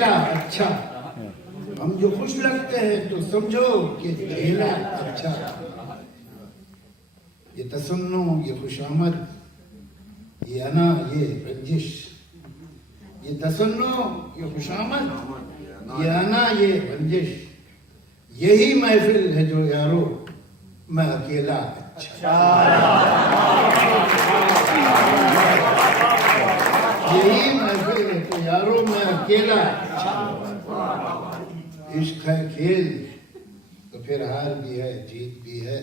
मेला अच्छा, हम जो खुश लगते हैं तो समझो कि खेला अच्छा। ये तसन्नो, ये खुशामद, ये अना, ये रंजिश, ये तसन्नो, ये खुशामद, ये अना, ये रंजिश, यही महफिल है जो यारो मैं अकेला अच्छा। यही महफिल है तो यारो मैं अकेला अच्छा। इश्क है खेल तो फिर हार भी है जीत भी है,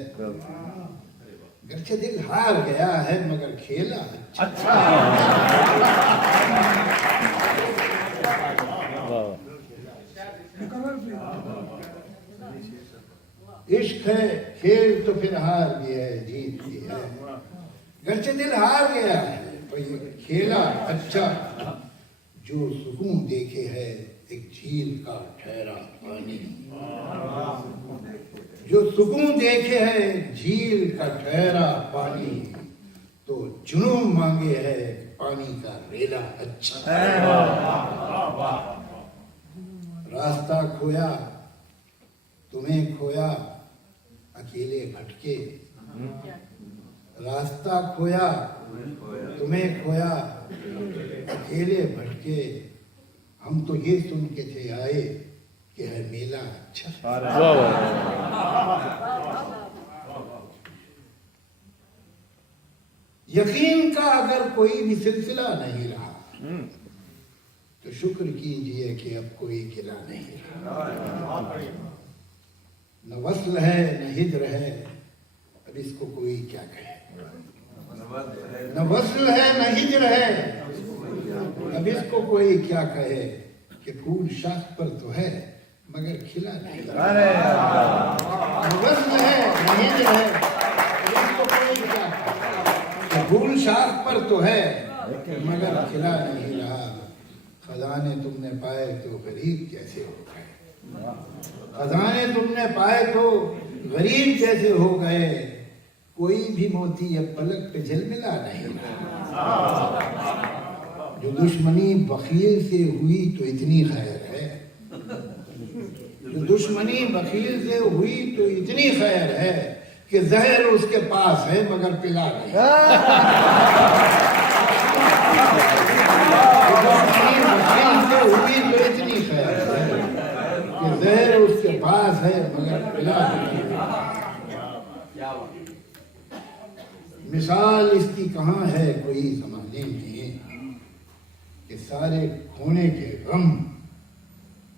गरचे दिल हार गया है मगर खेला अच्छा। इश्क है खेल तो फिर हार भी है जीत भी है, गरचे दिल हार गया है तो ये खेला अच्छा। जो सुकून देखे है एक झील का ठहरा पानी, जो सुकून देखे है झील का ठहरा पानी, तो जुनून मांगे है पानी का रेला अच्छा। रास्ता खोया तुम्हें खोया अकेले भटके, रास्ता खोया तुम्हें खोया अकेले भटके, हम तो ये सुन के थे आए कि है मेला अच्छा। यकीन का अगर कोई भी सिलसिला नहीं रहा तो शुक्र कीजिए कि अब कोई किला नहीं रहा। न वस्ल है न हिज्र है, अब इसको कोई क्या कहे। न वस्ल है न हिज्र है, अब इसको कोई क्या कहे कि फूल शाख पर तो है मगर खिला नहीं। न वस्ल है न हिज्र है, इसको कोई क्या कहे कि फूल शाख पर तो है मगर खिला नहीं रहा। खजाने तुमने पाए तो गरीब कैसे हो गए, खजाने तुमने पाए तो गरीब कैसे हो गए, कोई भी मोती अब पलक पे झिलमिला नहीं रहा। जो दुश्मनी बखील से हुई तो इतनी खैर है, जो दुश्मनी बखील से हुई तो इतनी खैर है कि जहर उसके पास है मगर पिला नहीं। हुई तो इतनी खैर है कि जहर उसके पास है मगर पिला नहीं। मिसाल इसकी कहाँ है कोई ज़माने में कि सारे खोने के गम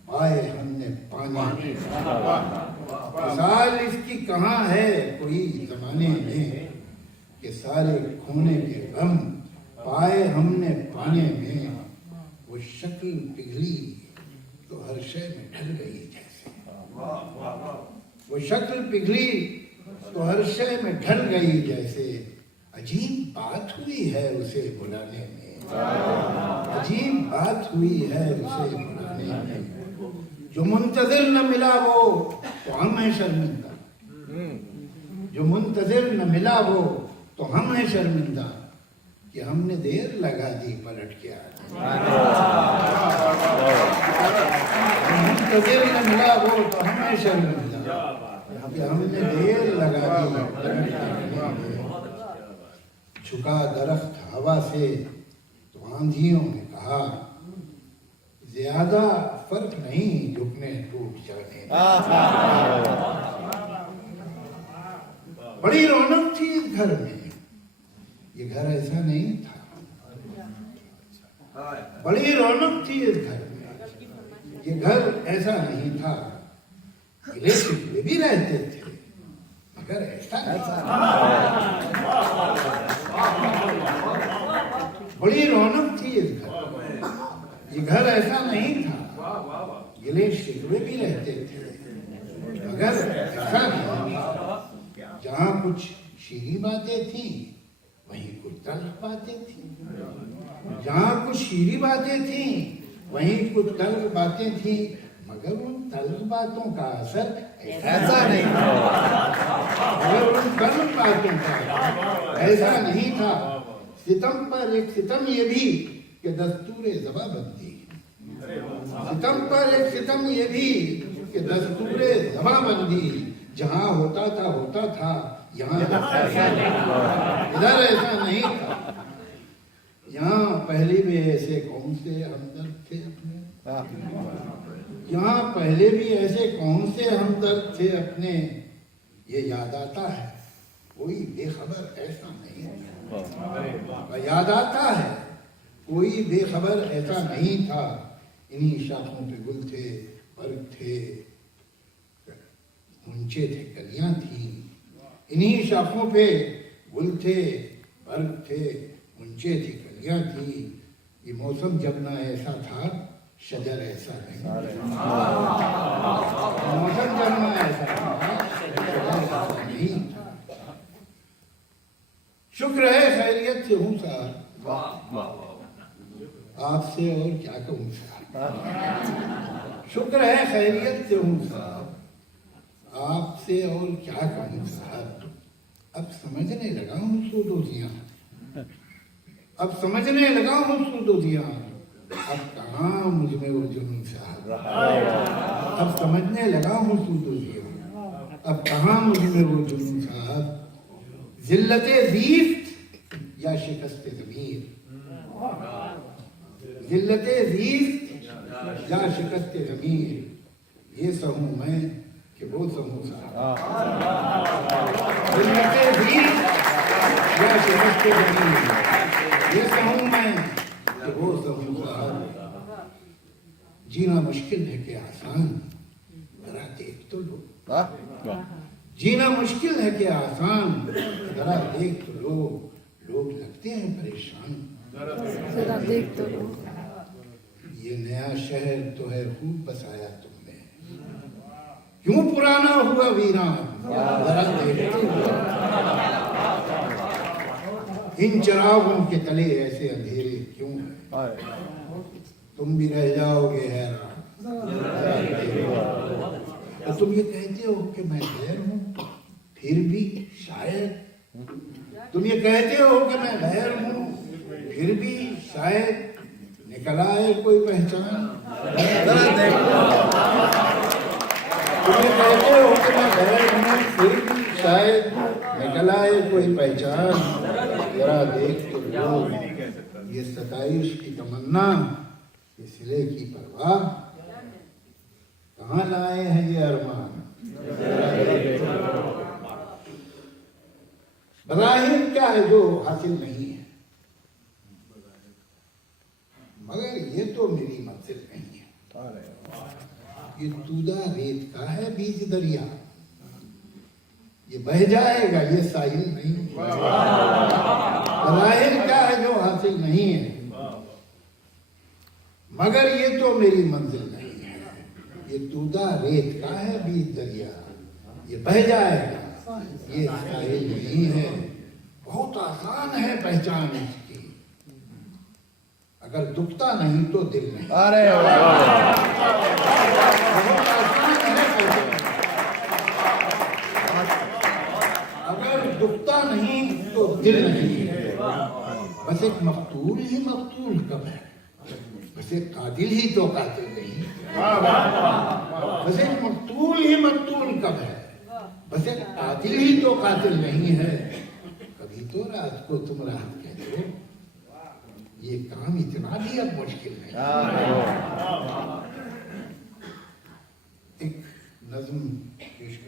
पाए हमने पानी। मिसाल इसकी कहाँ है कोई ज़माने में कि सारे खोने के गम पाए हमने पाने में। वो शक्ल पिघली तो हर शय में ढल गई जैसे, वो शक्ल पिघली तो हर शय में ढल गई जैसे। अजीब बात हुई है उसे बुलाने में, अजीब बात हुई है उसे बुलाने में। जो मुंतजिर न मिला वो तो हम हैं शर्मिंदा, जो मुंतजिर न मिला वो तो हम हैं शर्मिंदा कि हमने देर लगा दी पलट के आने। मुंतजिर न मिला वो तो हम हैं शर्मिंदा कि हमने देर लगा दी पलट के आने। झुका दरख्त हवा से तो आंधियों ने कहा ज्यादा फर्क नहीं झुकने टूट जाने। बड़ी रौनक थी इस घर में, ये घर ऐसा नहीं था। बड़ी रौनक थी इस घर में, ये घर ऐसा नहीं था। गिले भी रहते थे मगर ऐसा नहीं था। बड़ी रौनक थी इस घर, ये घर ऐसा नहीं था। गिले शिकवे भी रहते थे मगर ऐसा नहीं था। जहाँ कुछ शीरी बातें थी वहीं कुछ तल्ख बातें थी, जहाँ कुछ शीरी बातें थी वहीं कुछ तल्ख बातें थी मगर उन तल्ख बातों का असर ऐसा नहीं था। मगर उन तल्ख बातों का ऐसा नहीं था। सितम पर एक सितम ये भी कि दस्तूर ज़बाबंदी, सितम पर एक सितम ये भी कि दस्तूरे जमाबंदी जहां होता था यहाँ इधर ऐसा नहीं था। यहाँ पहले भी ऐसे कौन से हमदर्द थे अपने, यहाँ पहले भी ऐसे कौन से हमदर्द थे अपने, ये याद आता है कोई बेखबर ऐसा नहीं था। याद आता है कोई बेखबर ऐसा नहीं था। इन्हीं शाखों पे गुल थे, बर्ग थे, ऊंचे थे, कलियां थी। इन्हीं शाखों पे गुल थे, बर्ग थे, ऊंचे थी, कलियां थी। ये मौसम जब ना ऐसा था, शजर ऐसा नहीं। मौसम जब ना ऐसा था, शजर ऐसा नहीं। शुक्र है खैरियत से हूँ साहब, आपसे और क्या कहूँ साहब। शुक्र है खैरियत से हूँ साहब, आपसे और क्या कहूँ साहब। अब समझने लगा हूँ सूदोजियाँ, अब समझने लगा हूँ सूदोजियाँ। अब कहाँ मुझ में वो जुनून साहब, अब समझने लगा हूँ सूदोजियाँ। अब कहाँ मुझ में वो जुनून साहब। जिल्लते ज़ीफ़्त या शिकस्ते ज़मीर, जिल्लते ज़ीफ़्त या शिकस्ते ज़मीर, ये सहूँ मैं कि वो सहूँ साहब। जिल्लते ज़ीफ़्त या शिकस्ते ज़मीर, ये सहूँ मैं कि वो सहूँ साहब। जीना मुश्किल है कि आसान, जरा देख तो लो। जीना मुश्किल है कि आसान, जरा देख तो लो। लोग लगते हैं परेशान, जरा देख तो लो। ये नया शहर तो है खूब बसाया तुमने, क्यों पुराना हुआ वीरान, जरा देख तो लो। इन चिरागों के तले ऐसे अंधेरे क्यों हैं, तुम भी रह जाओगे हैरान। तो तुम ये कहते हो कि मैं गैर हूं, फिर भी शायद, तुम ये कहते हो कि मैं गैर हूं, फिर भी शायद निकल आए कोई पहचान। तुम ये कहते हो कि मैं गैर हूं, फिर भी शायद निकल आए कोई पहचान। जरा देख तो लो, ये सताइश की तमन्ना, ये सिले की परवाह, कहाँ लाए हैं ये अरमान। बज़ाहिर क्या है जो हासिल नहीं है, मगर ये तो मेरी मंजिल नहीं है। ये तूदा रेत का है बीच दरिया, ये बह जाएगा, ये साहिल नहीं। बज़ाहिर क्या है जो हासिल नहीं है, मगर ये तो मेरी मंजिल नहीं है। ये तूदा रेत का है बीच दरिया, ये बह जाएगा, ये साहिल नहीं है। बहुत आसान है पहचान इसकी, अगर दुखता नहीं तो दिल नहीं। अरे बहुत आसान है पहचान, अगर दुखता नहीं तो दिल नहीं है। बस एक मकतूल ही मकतूल कब है, बस एक कातिल ही तो कातिल नहीं। बस एक मकतूल ही मकतूल कब है, बस एक कातिल ही तो कातिल नहीं है। कभी तो रात को तुम रात कहते हो, ये काम इतना भी अब मुश्किल नहीं। एक नज्म पेश